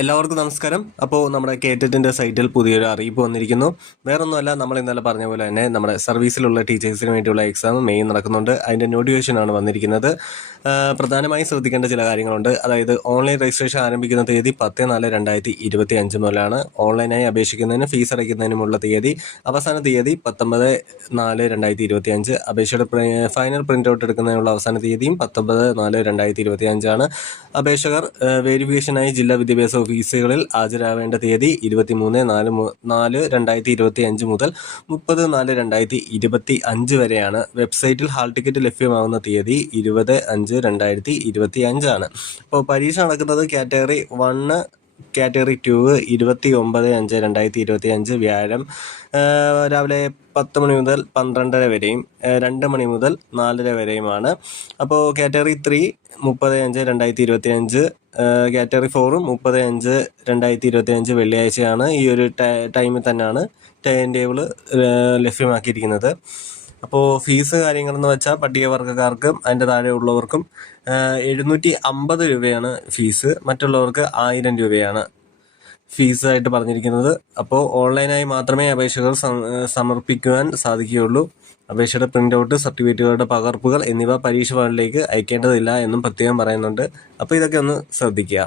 എല്ലാവർക്കും നമസ്കാരം. അപ്പോൾ നമ്മുടെ കേറ്ററ്റിന്റെ സൈറ്റിൽ പുതിയൊരു അറിയിപ്പ് വന്നിരിക്കുന്നു. വേറൊന്നുമല്ല നമ്മൾ ഇന്നലെ പറഞ്ഞ പോലെ തന്നെ നമ്മുടെ സർവീസിലുള്ള ടീച്ചേഴ്സിന് വേണ്ടിയുള്ള എക്സാം മെയ് നടക്കുന്നുണ്ട്. അതിന്റെ നോട്ടിഫിക്കേഷനാണ് വന്നിരിക്കുന്നത്. പ്രധാനമായും ശ്രദ്ധിക്കേണ്ട ചില കാര്യങ്ങളുണ്ട്. അതായത് ഓൺലൈൻ രജിസ്ട്രേഷൻ ആരംഭിക്കുന്ന തീയതി പത്ത് നാല് രണ്ടായിരത്തി ഇരുപത്തി അഞ്ച് മുതലാണ്. ഓൺലൈനായി അപേക്ഷിക്കുന്നതിന് ഫീസ് അടയ്ക്കുന്നതിനുമുള്ള തീയതി അവസാന തീയതി പത്തൊമ്പത് നാല് രണ്ടായിരത്തി ഇരുപത്തി അഞ്ച് അപേക്ഷയുടെ ഫൈനൽ പ്രിന്റ് ഔട്ട് എടുക്കുന്നതിനുള്ള അവസാന തീയതിയും പത്തൊമ്പത് നാല് രണ്ടായിരത്തി ഇരുപത്തി അഞ്ചാണ് അപേക്ഷകർ വെരിഫിക്കേഷനായി ജില്ലാ വിദ്യാഭ്യാസ ഓഫീസുകളിൽ ഹാജരാവേണ്ട തീയതി ഇരുപത്തി മൂന്ന് നാല് നാല് രണ്ടായിരത്തി ഇരുപത്തി അഞ്ച് മുതൽ മുപ്പത് നാല് രണ്ടായിരത്തി ഇരുപത്തി അഞ്ച് വരെയാണ്. വെബ്സൈറ്റിൽ ഹാൾ ടിക്കറ്റ് ലഭ്യമാവുന്ന തീയതി ഇരുപത് അഞ്ച് രണ്ടായിരത്തി ഇരുപത്തി അഞ്ചാണ് അപ്പോൾ പരീക്ഷ നടക്കുന്നത് കാറ്റഗറി വണ്ണ് കാറ്റഗറി ടു ഇരുപത്തി ഒമ്പത് അഞ്ച് രണ്ടായിരത്തി ഇരുപത്തി അഞ്ച് വ്യാഴം രാവിലെ പത്ത് മണി മുതൽ പന്ത്രണ്ടര വരെയും രണ്ട് മണി മുതൽ നാലര വരെയുമാണ്. അപ്പോൾ കാറ്റഗറി ത്രീ മുപ്പത് അഞ്ച് രണ്ടായിരത്തി ഇരുപത്തി അഞ്ച് കാറ്റഗറി ഫോറും മുപ്പത് അഞ്ച് രണ്ടായിരത്തി ഇരുപത്തി അഞ്ച് വെള്ളിയാഴ്ചയാണ് ഈ ഒരു ടൈമിൽ തന്നെയാണ് ടൈം ടേബിൾ ലഭ്യമാക്കിയിരിക്കുന്നത്. അപ്പോൾ ഫീസ് കാര്യങ്ങളെന്ന് വെച്ചാൽ പട്ടികവർഗക്കാർക്കും അതിന്റെ താഴെ ഉള്ളവർക്കും എഴുന്നൂറ്റി അമ്പത് രൂപയാണ് ഫീസ് മറ്റുള്ളവർക്ക് ആയിരം രൂപയാണ് ഫീസ് ആയിട്ട് പറഞ്ഞിരിക്കുന്നത്. അപ്പോൾ ഓൺലൈനായി മാത്രമേ അപേക്ഷകൾ സമർപ്പിക്കുവാൻ സാധിക്കുകയുള്ളൂ. അപേക്ഷയുടെ പ്രിന്റ് ഔട്ട് സർട്ടിഫിക്കറ്റുകളുടെ പകർപ്പുകൾ എന്നിവ പരീക്ഷ ഭവനിലേക്ക് അയക്കേണ്ടതില്ല എന്നും പ്രത്യേകം പറയുന്നുണ്ട്. അപ്പോൾ ഇതൊക്കെ ഒന്ന് ശ്രദ്ധിക്കുക.